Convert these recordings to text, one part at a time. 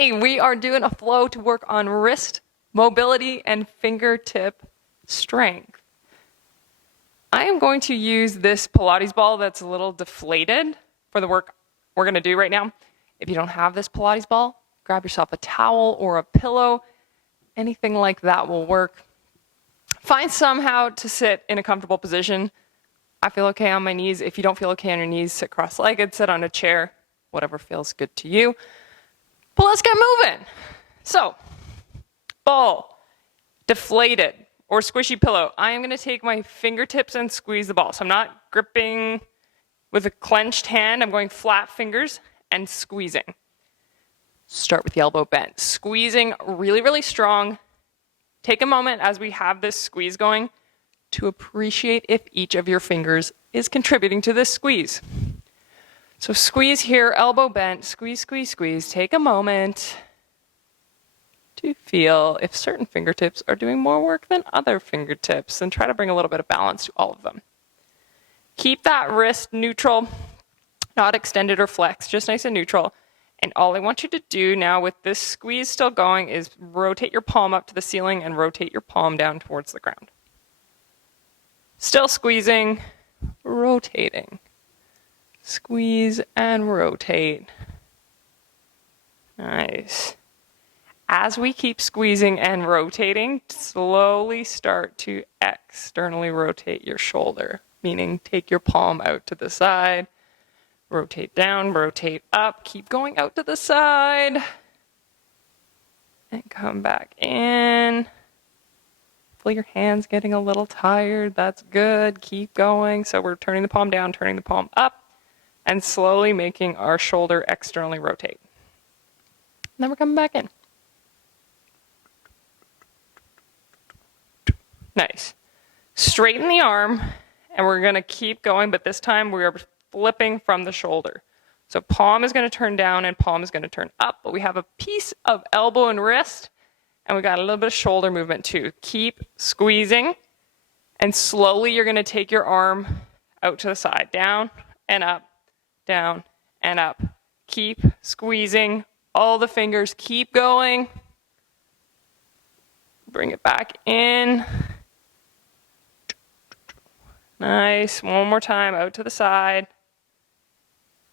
Today we are doing a flow to work on wrist mobility and fingertip strength. I am going to use this Pilates ball that's a little deflated for the work we're going to do right now. If you don't have this Pilates ball, grab yourself a towel or a pillow. Anything like that will work. Find somehow to sit in a comfortable position. I feel okay on my knees. If you don't feel okay on your knees, sit cross-legged, sit on a chair, whatever feels good to you. But let's get moving. So, ball, deflated, or squishy pillow. I am going to take my fingertips and squeeze the ball. So I'm not gripping with a clenched hand. I'm going flat fingers and squeezing. Start with the elbow bent. Squeezing really, really strong. Take a moment as we have this squeeze going to appreciate if each of your fingers is contributing to this squeeze. So squeeze here, elbow bent, squeeze, squeeze, squeeze. Take a moment to feel if certain fingertips are doing more work than other fingertips, and try to bring a little bit of balance to all of them. Keep that wrist neutral, not extended or flexed, just nice and neutral. And all I want you to do now with this squeeze still going is rotate your palm up to the ceiling and rotate your palm down towards the ground. Still squeezing, rotating. Squeeze and rotate. Nice. As we keep squeezing and rotating, slowly start to externally rotate your shoulder, meaning take your palm out to the side, rotate down, rotate up, keep going out to the side, and come back in. Feel your hands getting a little tired. That's good. Keep going. So we're turning the palm down, turning the palm up, and slowly making our shoulder externally rotate. And then we're coming back in. Nice. Straighten the arm, and we're going to keep going, but this time we are flipping from the shoulder. So palm is going to turn down and palm is going to turn up, but we have a piece of elbow and wrist, and we got a little bit of shoulder movement too. Keep squeezing, and slowly you're going to take your arm out to the side, down and up, down and up. Keep squeezing all the fingers. Keep going. Bring it back in. Nice. One more time, out to the side.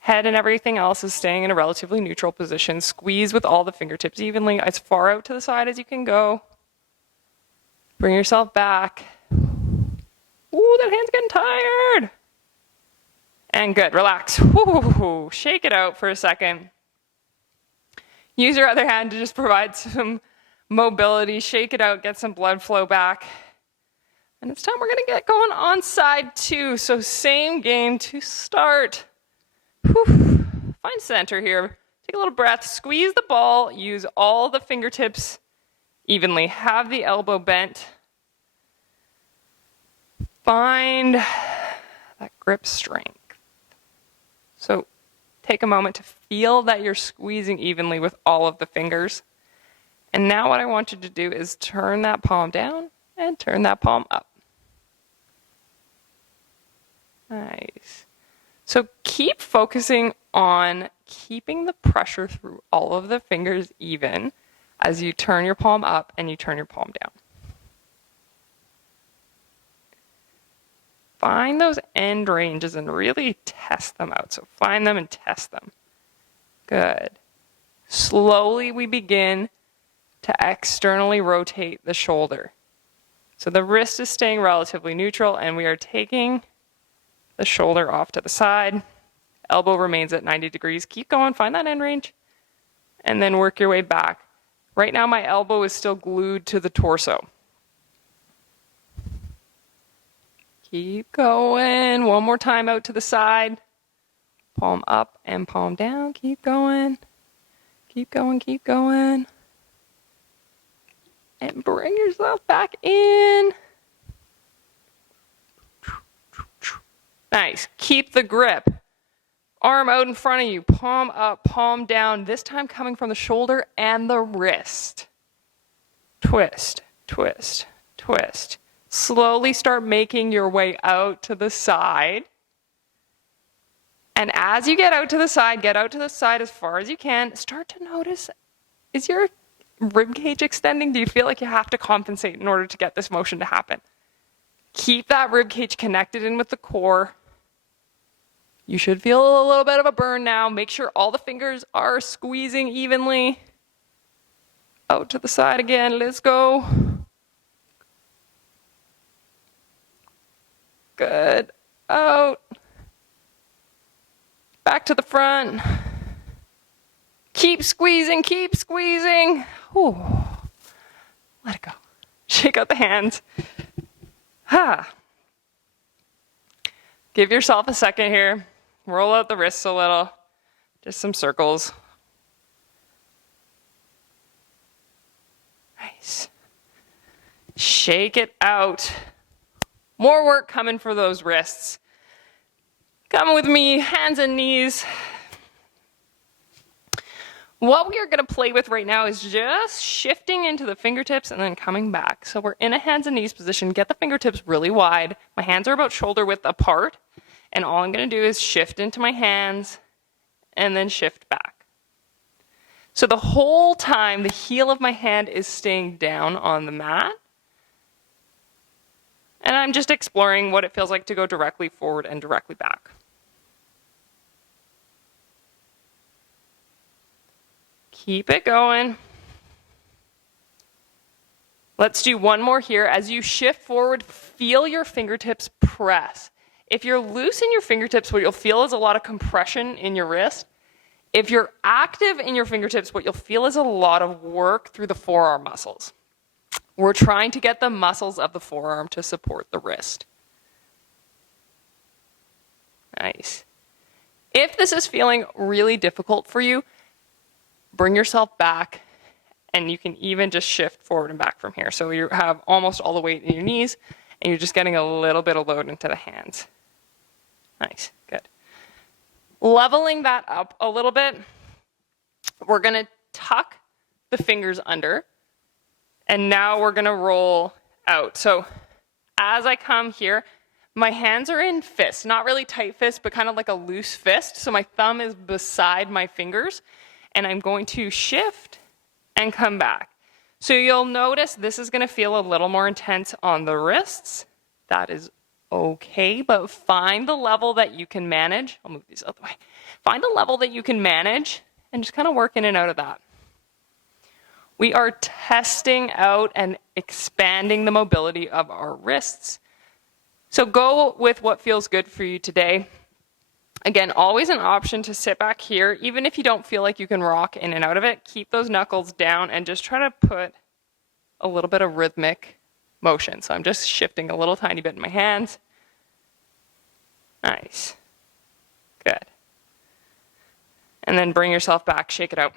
Head and everything else is staying in a relatively neutral position. Squeeze with all the fingertips evenly, as far out to the side as you can go. Bring yourself back. Ooh, that hand's getting tired. And good, relax. Woo, shake it out for a second. Use your other hand to just provide some mobility. Shake it out, get some blood flow back. And it's time we're going to get going on side two. So same game to start. Whew. Find center here. Take a little breath. Squeeze the ball. Use all the fingertips evenly. Have the elbow bent. Find that grip strength. So take a moment to feel that you're squeezing evenly with all of the fingers. And now what I want you to do is turn that palm down and turn that palm up. Nice. So keep focusing on keeping the pressure through all of the fingers even as you turn your palm up and you turn your palm down. Find those end ranges and really test them out. So find them and test them. Good. Slowly we begin to externally rotate the shoulder. So the wrist is staying relatively neutral, and we are taking the shoulder off to the side. Elbow remains at 90 degrees. Keep going, find that end range, and then work your way back. Right now my elbow is still glued to the torso. Keep going. One more time out to the side. Palm up and palm down. Keep going. Keep going, keep going. And bring yourself back in. Nice. Keep the grip. Arm out in front of you. Palm up, palm down. This time coming from the shoulder and the wrist. Twist, twist, twist. Slowly start making your way out to the side. And as you get out to the side as far as you can. Start to notice Is your rib cage extending? Do you feel like you have to compensate in order to get this motion to happen? Keep that rib cage connected in with the core. You should feel a little bit of a burn now. Make sure all the fingers are squeezing evenly. Out to the side again. Let's go. Good. Out. Back to the front. Keep squeezing, keep squeezing. Whew. Let it go. Shake out the hands. Give yourself a second here. Roll out the wrists a little. Just some circles. Nice. Shake it out. More work coming for those wrists. Come with me, hands and knees. What we are going to play with right now is just shifting into the fingertips and then coming back. So we're in a hands and knees position. Get the fingertips really wide. My hands are about shoulder width apart. And all I'm going to do is shift into my hands and then shift back. So the whole time, the heel of my hand is staying down on the mat. And I'm just exploring what it feels like to go directly forward and directly back. Keep it going. Let's do one more here. As you shift forward, feel your fingertips press. If you're loose in your fingertips, what you'll feel is a lot of compression in your wrist. If you're active in your fingertips, what you'll feel is a lot of work through the forearm muscles. We're trying to get the muscles of the forearm to support the wrist. Nice. If this is feeling really difficult for you, bring yourself back, and you can even just shift forward and back from here. So you have almost all the weight in your knees, and you're just getting a little bit of load into the hands. Nice, good. Leveling that up a little bit, we're going to tuck the fingers under, and now we're going to roll out. So as I come here, my hands are in fists, not really tight fists, but kind of like a loose fist. So my thumb is beside my fingers, and I'm going to shift and come back. So you'll notice this is going to feel a little more intense on the wrists. That is okay, but find the level that you can manage. I'll move these out the way. Find the level that you can manage and just kind of work in and out of that. We are testing out and expanding the mobility of our wrists. So go with what feels good for you today. Again, always an option to sit back here. Even if you don't feel like you can rock in and out of it, keep those knuckles down and just try to put a little bit of rhythmic motion. So I'm just shifting a little tiny bit in my hands. Nice. Good. And then bring yourself back, shake it out.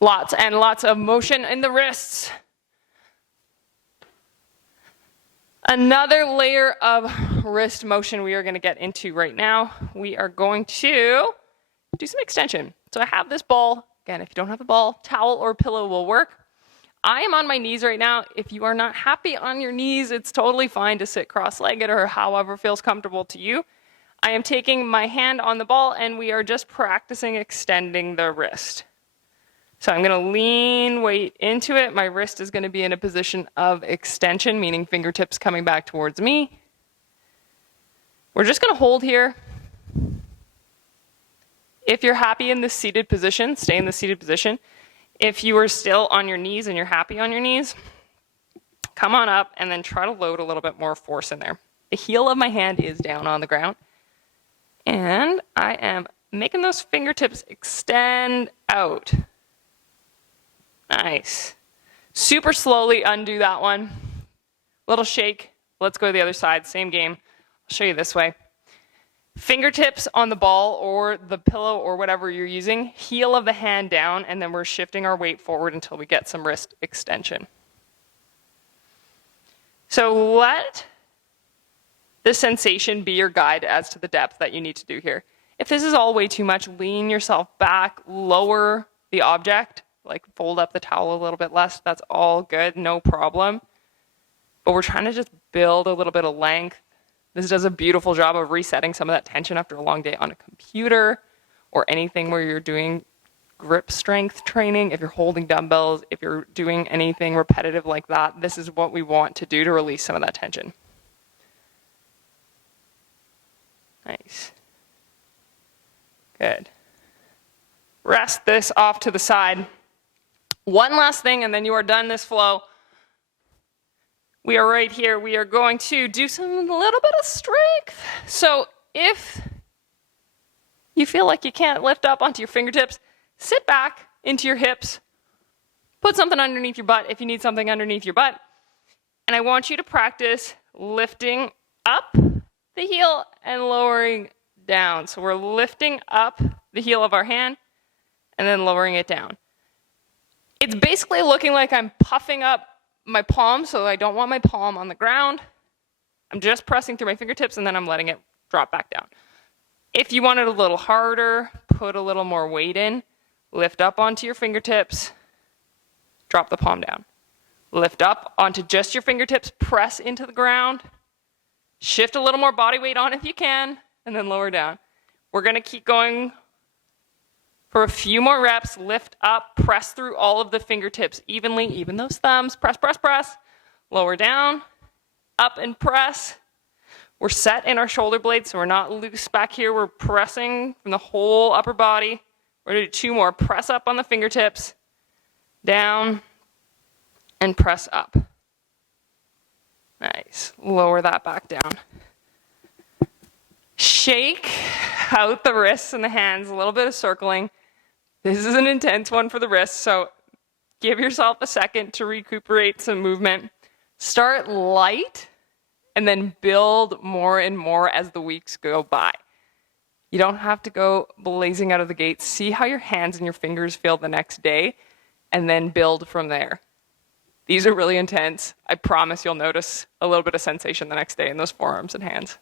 Lots and lots of motion in the wrists. Another layer of wrist motion we are going to get into right now. We are going to do some extension. So I have this ball. Again, if you don't have a ball, towel or pillow will work. I am on my knees right now. If you are not happy on your knees, it's totally fine to sit cross-legged or however feels comfortable to you. I am taking my hand on the ball and we are just practicing extending the wrist. So I'm going to lean weight into it. My wrist is going to be in a position of extension, meaning fingertips coming back towards me. We're just going to hold here. If you're happy in this seated position, stay in the seated position. If you are still on your knees and you're happy on your knees, come on up and then try to load a little bit more force in there. The heel of my hand is down on the ground. And I am making those fingertips extend out. Nice. Super slowly undo that one. Little shake. Let's go to the other side. Same game. I'll show you this way. Fingertips on the ball or the pillow or whatever you're using. Heel of the hand down, and then we're shifting our weight forward until we get some wrist extension. So let the sensation be your guide as to the depth that you need to do here. If this is all way too much, lean yourself back, lower the object, like fold up the towel a little bit less. That's all good, no problem. But we're trying to just build a little bit of length. This does a beautiful job of resetting some of that tension after a long day on a computer or anything where you're doing grip strength training, if you're holding dumbbells, if you're doing anything repetitive like that, this is what we want to do to release some of that tension. Nice. Good. Rest this off to the side. One last thing, and then you are done this flow. We are right here. We are going to do a little bit of strength. So if you feel like you can't lift up onto your fingertips, sit back into your hips. Put something underneath your butt if you need something underneath your butt. And I want you to practice lifting up the heel and lowering down. So we're lifting up the heel of our hand and then lowering it down. It's basically looking like I'm puffing up my palm, so I don't want my palm on the ground. I'm just pressing through my fingertips and then I'm letting it drop back down. If you want it a little harder, put a little more weight in. Lift up onto your fingertips, drop the palm down. Lift up onto just your fingertips, press into the ground, shift a little more body weight on if you can, and then lower down. We're going to keep going for a few more reps. Lift up, press through all of the fingertips evenly, even those thumbs. Press, press, press. Lower down, up and press. We're set in our shoulder blades, so we're not loose back here. We're pressing from the whole upper body. We're going to do 2 more. Press up on the fingertips, down, and press up. Nice. Lower that back down. Shake out the wrists and the hands, a little bit of circling. This is an intense one for the wrists, so give yourself a second to recuperate some movement. Start light, and then build more and more as the weeks go by. You don't have to go blazing out of the gate. See how your hands and your fingers feel the next day, and then build from there. These are really intense. I promise you'll notice a little bit of sensation the next day in those forearms and hands.